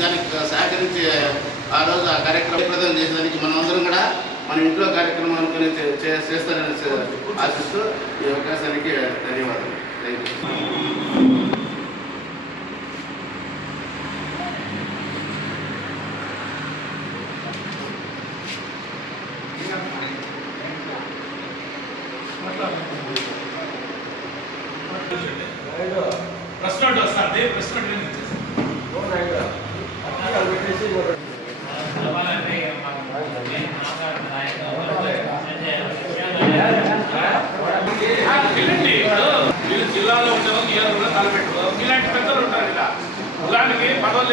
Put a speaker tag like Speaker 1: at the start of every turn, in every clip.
Speaker 1: దానికి సహకరించి ఆ రోజు ఆ కార్యక్రమం ప్రదర్శన చేసేదానికి మనమందరం కూడా మన ఇంట్లో కార్యక్రమం అనుకుని చేస్తారని ఆశిస్తూ ఈ అవకాశానికి ధన్యవాదాలు. థ్యాంక్ యూ
Speaker 2: ప్రెస్ వస్తుంది. ప్రెస్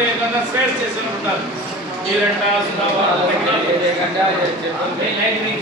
Speaker 2: ఉదాహరణకి పదవులు ఏదైనా శ్రేష్ చేసిన ఉంటారు మీరంట సుధావారు వాళ్ళని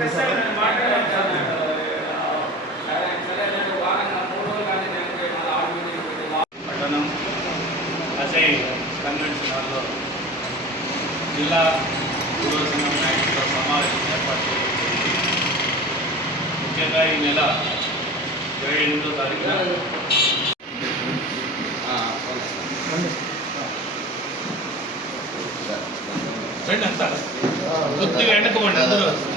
Speaker 2: ఖచ్చితంగా నేను మాట్లాడాను సార్. పట్టణం అజయ్ కన్వెన్షన్ హాల్లో జిల్లా ముఖ్యంగా ఈ నెల ఇరవై ఎనిమిదో తారీఖున. రండి అంతా. కొద్దిగా ఎండకపోండి అందరూ.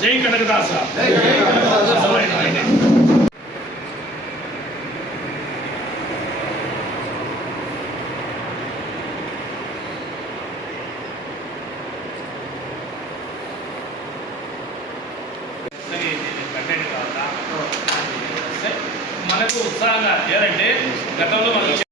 Speaker 2: అది వస్తే మనకు ఉత్సాహంగా ఏదంటే గతంలో మనం